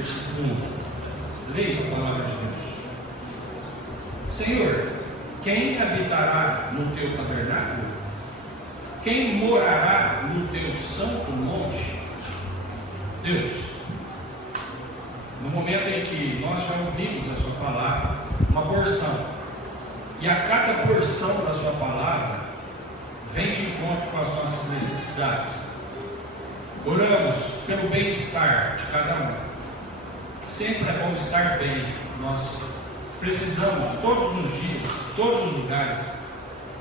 versículo 1. Leia a palavra de Deus. Senhor, quem habitará no teu tabernáculo? Quem morará no teu santo monte? Deus, no momento em que nós já ouvimos a sua palavra, uma porção, e a cada porção da sua palavra vem de encontro com as nossas necessidades. Oramos pelo bem-estar de cada um. Sempre é bom estar bem. Nós precisamos todos os dias, todos os lugares,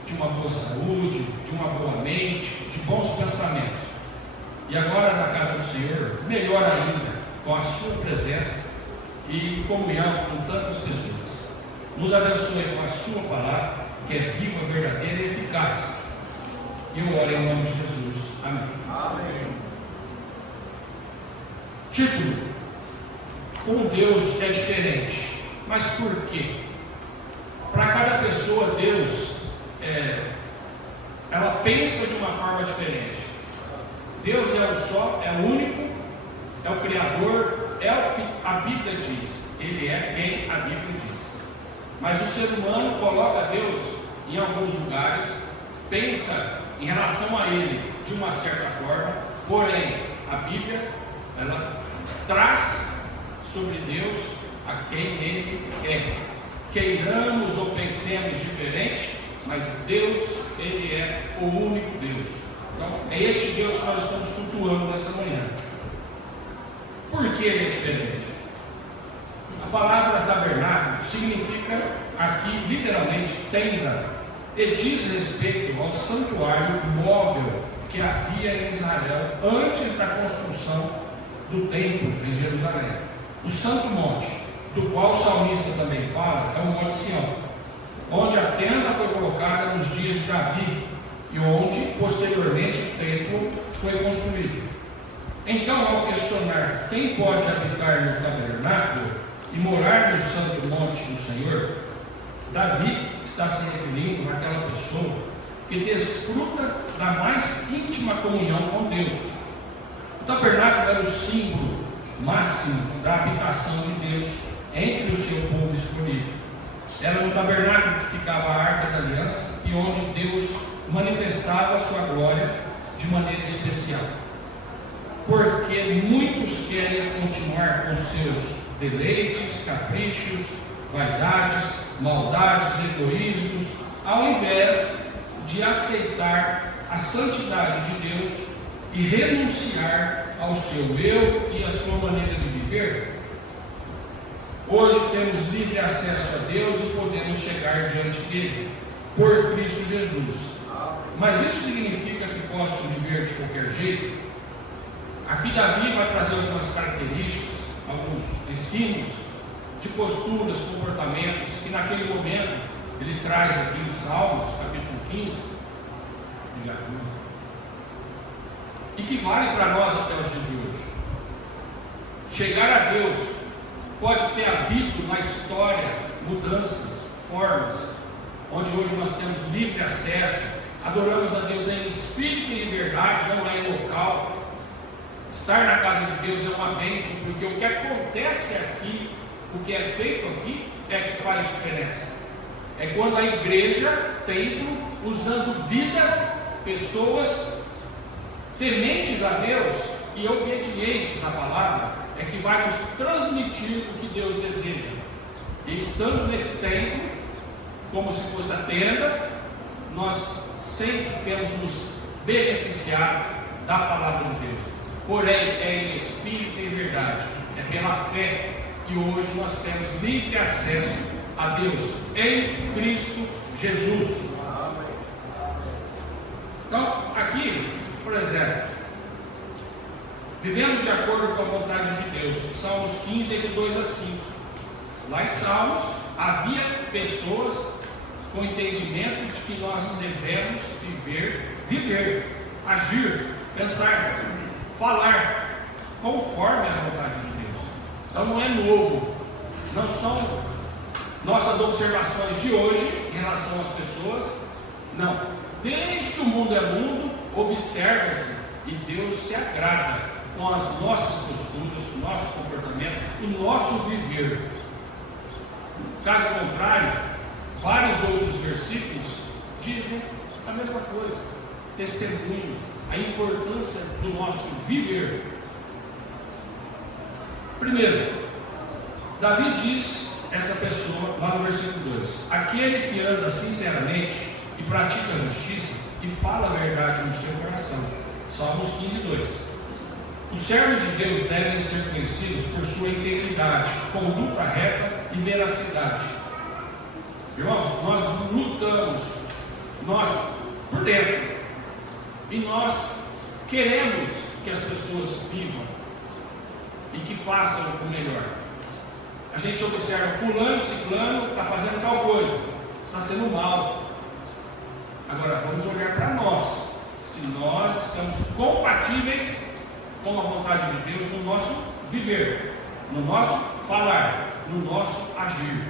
de uma boa saúde, de uma boa mente, de bons pensamentos. E agora na casa do Senhor, melhor ainda, com a sua presença e comunhão com tantas pessoas. Nos abençoe com a sua palavra, que é viva, verdadeira e eficaz. E eu oro em nome de Jesus. Amém. Amém. Título: Um Deus que é diferente. Mas por quê? Para cada pessoa, Deus ela pensa de uma forma diferente. Deus é o só, é o único, é o Criador, é o que a Bíblia diz. Ele é quem a Bíblia diz. Mas o ser humano coloca Deus em alguns lugares, pensa em relação a Ele de uma certa forma, porém a Bíblia ela traz sobre Deus a quem Ele é. Queiramos ou pensemos diferente, mas Deus, Ele é o único Deus. Então, é este Deus que nós estamos cultuando nessa manhã. Por que Ele é diferente? A palavra tabernáculo significa aqui, literalmente, tenda, e diz respeito ao santuário móvel que havia em Israel antes da construção do templo em Jerusalém. O Santo Monte, do qual o salmista também fala, é o Monte Sião, onde a tenda foi colocada nos dias de Davi e onde, posteriormente, o templo foi construído. Então, ao questionar quem pode habitar no tabernáculo e morar no santo monte do Senhor, Davi está se referindo àquela pessoa que desfruta da mais íntima comunhão com Deus. O tabernáculo era o símbolo máximo da habitação de Deus entre o seu povo escolhido. Era no tabernáculo que ficava a Arca da Aliança e onde Deus manifestava a sua glória de maneira especial. Porque muitos querem continuar com seus deleites, caprichos, vaidades, maldades, egoísmos, ao invés de aceitar a santidade de Deus e renunciar ao seu eu e à sua maneira de viver. Hoje temos livre acesso a Deus e podemos chegar diante dele por Cristo Jesus. Mas isso significa que posso viver de qualquer jeito? Aqui Davi vai trazer algumas características, alguns ensinos de posturas, comportamentos que naquele momento ele traz aqui em Salmos, capítulo 15, e que vale para nós até os dias de hoje. Chegar a Deus pode ter havido na história mudanças, formas, onde hoje nós temos livre acesso, adoramos a Deus em espírito e em verdade, não é em local. Estar na casa de Deus é uma bênção, porque o que acontece aqui, o que é feito aqui, é que faz diferença. É quando a igreja, templo, usando vidas, pessoas tementes a Deus e obedientes à palavra, é que vai nos transmitir o que Deus deseja. E estando nesse templo, como se fosse a tenda, nós sempre temos nos beneficiado da palavra de Deus. Porém, é em espírito e em verdade, é pela fé que hoje nós temos livre acesso a Deus em Cristo Jesus. Então, aqui, por exemplo, vivendo de acordo com a vontade de Deus, Salmos 15, de 2 a 5. Lá em Salmos, havia pessoas com entendimento de que nós devemos viver, agir, pensar, falar conforme a vontade de Deus. Então não é novo, não são nossas observações de hoje em relação às pessoas, não. Desde que o mundo é mundo, observa-se e Deus se agrada com as nossas posturas, o nosso comportamento, o nosso viver. Caso contrário, vários outros versículos dizem a mesma coisa, testemunho, a importância do nosso viver. Primeiro, Davi diz, essa pessoa, lá no versículo 2: aquele que anda sinceramente e pratica a justiça e fala a verdade no seu coração. Salmos 15:2. Os servos de Deus devem ser conhecidos por sua integridade, conduta reta e veracidade. Irmãos, nós lutamos, nós por dentro, e nós queremos que as pessoas vivam e que façam o melhor. A gente observa fulano, ciclano, está fazendo tal coisa, está sendo mal. Agora vamos olhar para nós, se nós estamos compatíveis com a vontade de Deus no nosso viver, no nosso falar, no nosso agir.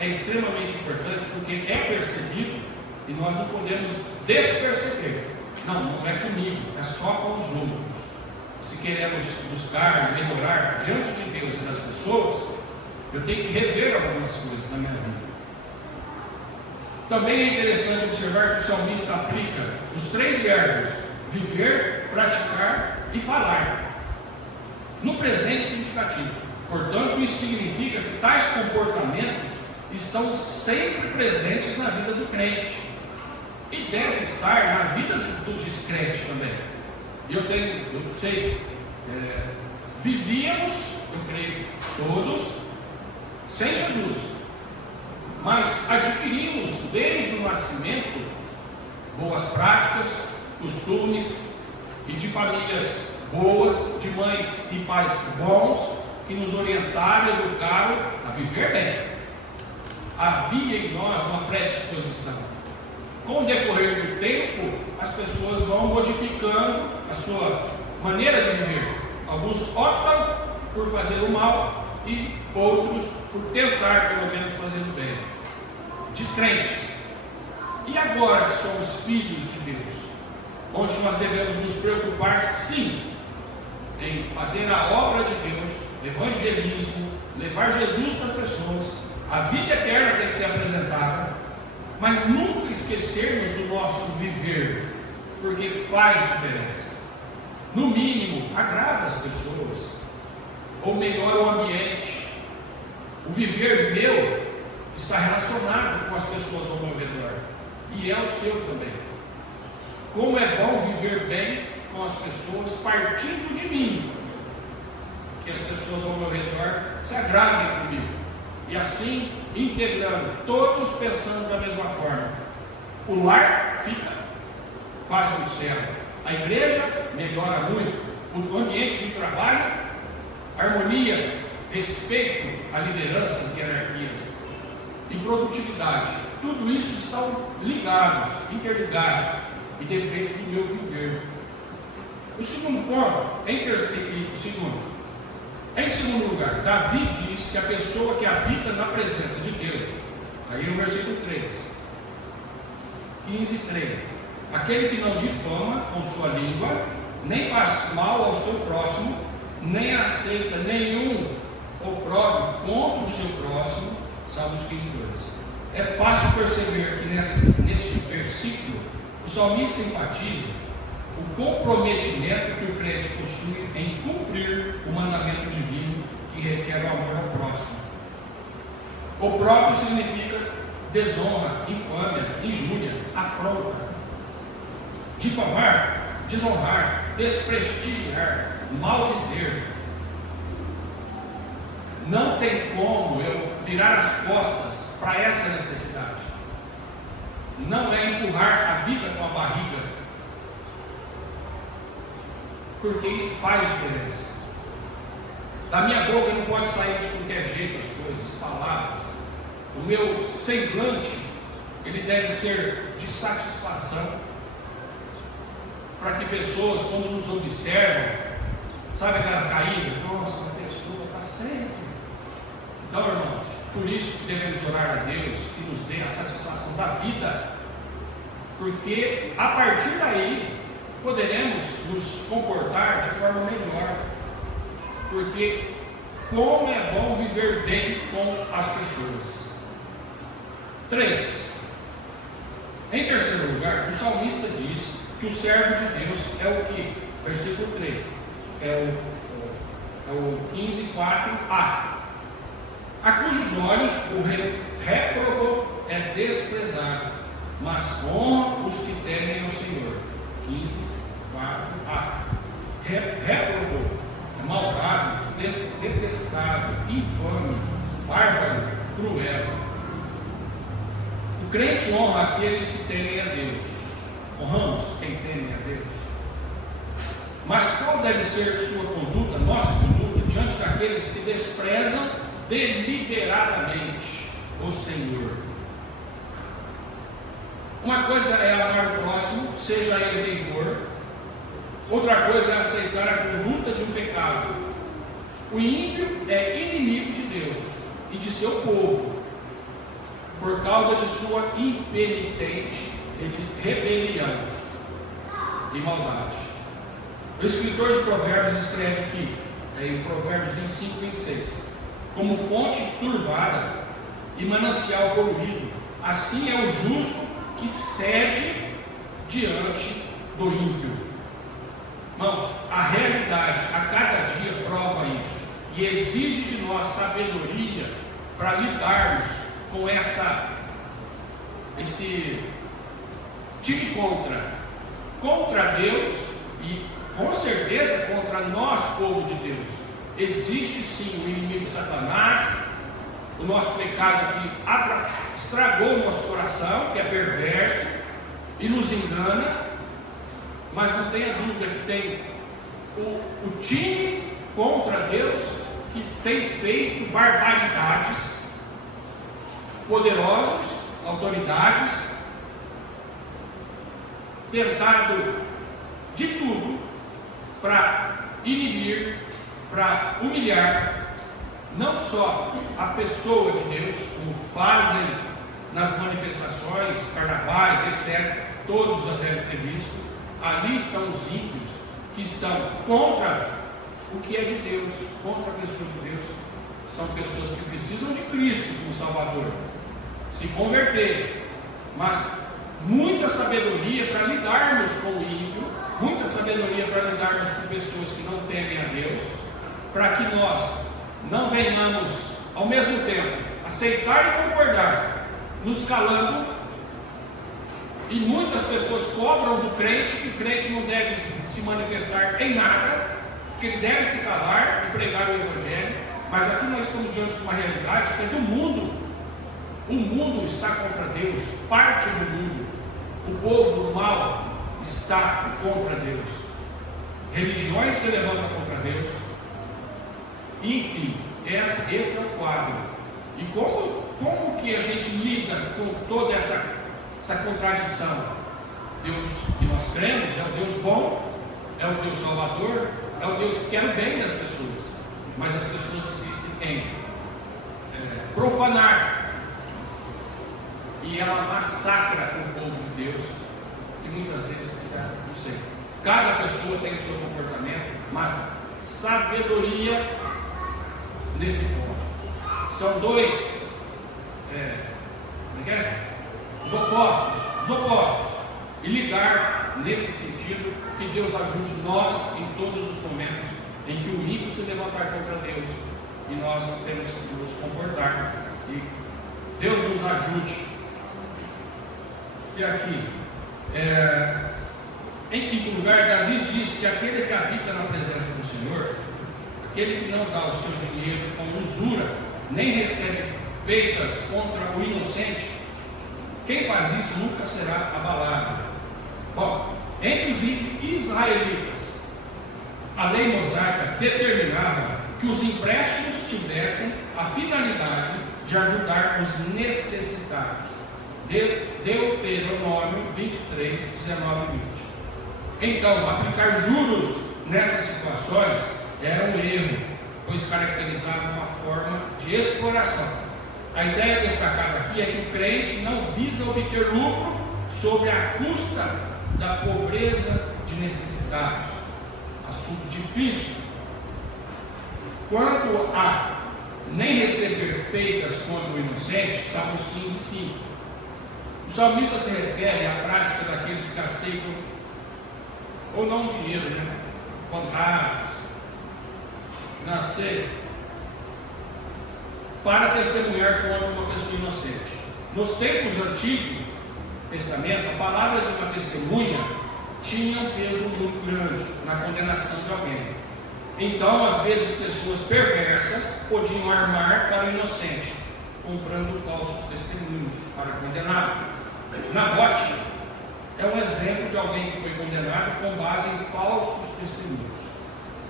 É extremamente importante porque é percebido e nós não podemos desperceber. Não é comigo, é só com os outros. Se queremos buscar, melhorar diante de Deus e das pessoas, eu tenho que rever algumas coisas na minha vida. Também é interessante observar que o salmista aplica os 3 verbos: viver, praticar e falar no presente indicativo. Portanto, isso significa que tais comportamentos estão sempre presentes na vida do crente e deve estar na vida do descrente também. Eu sei, vivíamos, eu creio, todos sem Jesus, mas adquirimos desde o nascimento boas práticas, costumes, e de famílias boas, de mães e pais bons, que nos orientaram e educaram a viver bem. Havia em nós uma predisposição. Com o decorrer do tempo, as pessoas vão modificando a sua maneira de viver. Alguns optam por fazer o mal e outros por tentar pelo menos fazer o bem. Descrentes. E agora que somos filhos de Deus, onde nós devemos nos preocupar sim em fazer a obra de Deus, evangelismo, levar Jesus para as pessoas, a vida eterna tem que ser apresentada, mas nunca esquecermos do nosso viver, porque faz diferença. No mínimo, agrada as pessoas, ou melhora o ambiente. O viver meu está relacionado com as pessoas ao meu redor, e é o seu também. Como é bom viver bem com as pessoas partindo de mim, que as pessoas ao meu redor se agradem comigo, e assim integrando, todos pensando da mesma forma. O lar fica quase no céu, a igreja melhora muito, o ambiente de trabalho, harmonia, respeito a lideranças e hierarquias e produtividade, tudo isso estão ligados, interligados, e depende do meu viver. O segundo ponto, em segundo lugar, Davi diz que a pessoa que habita na presença de Deus, aí no versículo 15:3, aquele que não difama com sua língua, nem faz mal ao seu próximo, nem aceita nenhum opróbrio contra o seu próximo. Salmos 15:2. É fácil perceber que neste versículo o salmista enfatiza o comprometimento que o crente possui em cumprir o mandamento divino que requer o amor ao próximo. Opróbrio significa desonra, infâmia, injúria, afronta. Difamar, desonrar, desprestigiar, maldizer. Não tem como eu virar as costas para essa necessidade. Não é empurrar a vida com a barriga, porque isso faz diferença. Da minha boca não pode sair de qualquer jeito as coisas, palavras. O meu semblante, ele deve ser de satisfação, para que pessoas, quando nos observam, sabe aquela caída? Nossa, a pessoa está sempre. Então, irmãos, por isso que devemos orar a Deus que nos dê a satisfação da vida, porque a partir daí poderemos nos comportar de forma melhor. Porque como é bom viver bem com as pessoas. 3. Em terceiro lugar, o salmista diz que o servo de Deus é o que? Versículo 3. É o 15:4a. A cujos olhos o réprobo é desprezado, mas honra os que temem ao Senhor. 15:4a. Réprobo é malvado, detestado, infame, bárbaro, cruel. O crente honra aqueles que temem a Deus. Honramos quem teme a Deus. Mas qual deve ser sua conduta, nossa conduta, diante daqueles que desprezam deliberadamente o Senhor? Uma coisa é amar o próximo, seja ele quem for. Outra coisa é aceitar a conduta de um pecado. O ímpio é inimigo de Deus e de seu povo, por causa de sua impenitente rebelião e maldade. O escritor de Provérbios escreve aqui, em Provérbios 25:26, como fonte turvada e manancial poluído, assim é o justo que cede diante do ímpio. Irmãos, a realidade a cada dia prova isso e exige de nós sabedoria para lidarmos com esse time contra Deus e com certeza contra nós, povo de Deus. Existe sim o inimigo Satanás, o nosso pecado que estragou o nosso coração, que é perverso e nos engana. Mas não tenha dúvida que tem o time contra Deus que tem feito barbaridades, poderosos, autoridades, tentado de tudo para inibir, para humilhar, não só a pessoa de Deus, como fazem nas manifestações, carnavais, etc. Todos já devem ter visto. Ali estão os ímpios que estão contra o que é de Deus, contra a pessoa de Deus. São pessoas que precisam de Cristo como Salvador, se converter, mas muita sabedoria para lidarmos com o ímpio, muita sabedoria para lidarmos com pessoas que não temem a Deus, para que nós não venhamos ao mesmo tempo aceitar e concordar, nos calando. E muitas pessoas cobram do crente que o crente não deve se manifestar em nada, que ele deve se calar e pregar o Evangelho. Mas aqui nós estamos diante de uma realidade que é do mundo. O mundo está contra Deus, parte do mundo. O povo do mal está contra Deus. Religiões se levantam contra Deus. Enfim, esse é o quadro. E como que a gente lida com toda essa contradição? Deus que nós cremos é o Deus bom, é o Deus Salvador, é o Deus que quer o bem das pessoas, mas as pessoas insistem em profanar, e ela massacra o povo de Deus, e muitas vezes, não sei, cada pessoa tem o seu comportamento, mas sabedoria nesse ponto. São dois os opostos, e lidar nesse sentido, que Deus ajude nós em todos os momentos em que o ímpio se levantar contra Deus, e nós temos que nos comportar, e Deus nos ajude. E aqui, em quinto lugar, Davi diz que aquele que habita na presença do Senhor, aquele que não dá o seu dinheiro com usura, nem recebe peitas contra o inocente, quem faz isso nunca será abalado. Bom, entre os israelitas, a lei mosaica determinava que os empréstimos tivessem a finalidade de ajudar os necessitados. Deuteronômio 23, 19 e 20. Então, aplicar juros nessas situações era um erro, pois caracterizava uma forma de exploração. A ideia destacada aqui é que o crente não visa obter lucro sobre a custa da pobreza de necessitados. Assunto difícil. Quanto a nem receber peitas como o inocente, Salmos 15:5. O salmista se refere à prática daqueles que aceitam, ou não dinheiro, vantagens, nascer, para testemunhar contra uma pessoa inocente. Nos tempos antigos Testamento, a palavra de uma testemunha tinha um peso muito grande na condenação de alguém. Então, às vezes, pessoas perversas podiam armar para o inocente, comprando falsos testemunhos para condená-lo. Nabote é um exemplo de alguém que foi condenado com base em falsos testemunhos.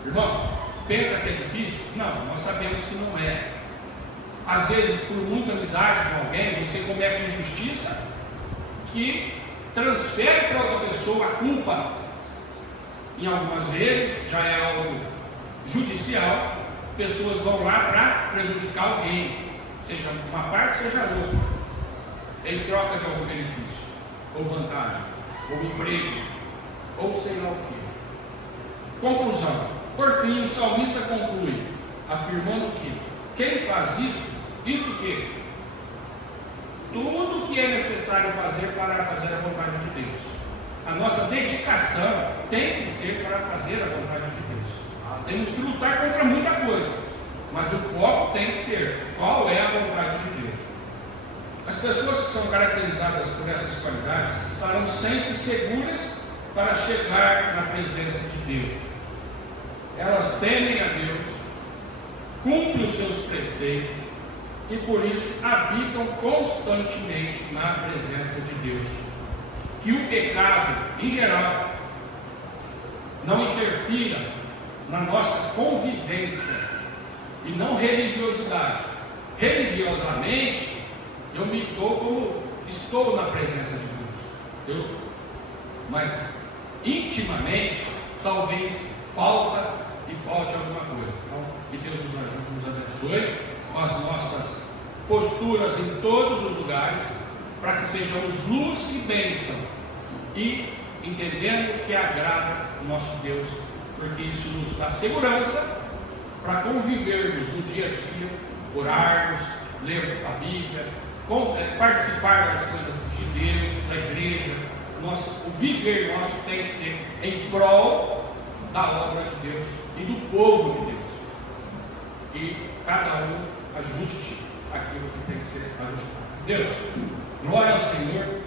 Irmãos, pensa que é difícil? Não, nós sabemos que não é. Às vezes, por muita amizade com alguém, você comete injustiça que transfere para outra pessoa a culpa. Em algumas vezes, já é algo judicial, pessoas vão lá para prejudicar alguém, seja uma parte, seja outra, em troca de algum benefício, ou vantagem, ou emprego, ou sei lá o que. Conclusão. Por fim, o salmista conclui, afirmando que quem faz isto que? Tudo que é necessário fazer para fazer a vontade de Deus. A nossa dedicação tem que ser para fazer a vontade de Deus. Temos que lutar contra muita coisa, mas o foco tem que ser qual é a vontade de Deus. As pessoas que são caracterizadas por essas qualidades estarão sempre seguras para chegar na presença de Deus. Elas temem a Deus, cumprem os seus preceitos e por isso habitam constantemente na presença de Deus. Que o pecado, em geral, não interfira na nossa convivência e não religiosidade. Religiosamente, eu me dou como estou na presença de Deus. Mas intimamente, talvez falte alguma coisa. Então, que Deus nos ajude, nos abençoe com as nossas posturas em todos os lugares, para que sejamos luz e bênção, e entendendo que agrada o nosso Deus, porque isso nos dá segurança para convivermos no dia a dia, orarmos, ler a Bíblia, participar das coisas de Deus, da igreja. O viver nosso tem que ser em prol da obra de Deus e do povo de Deus, e cada um ajuste aquilo que tem que ser ajustado. Deus, glória ao Senhor.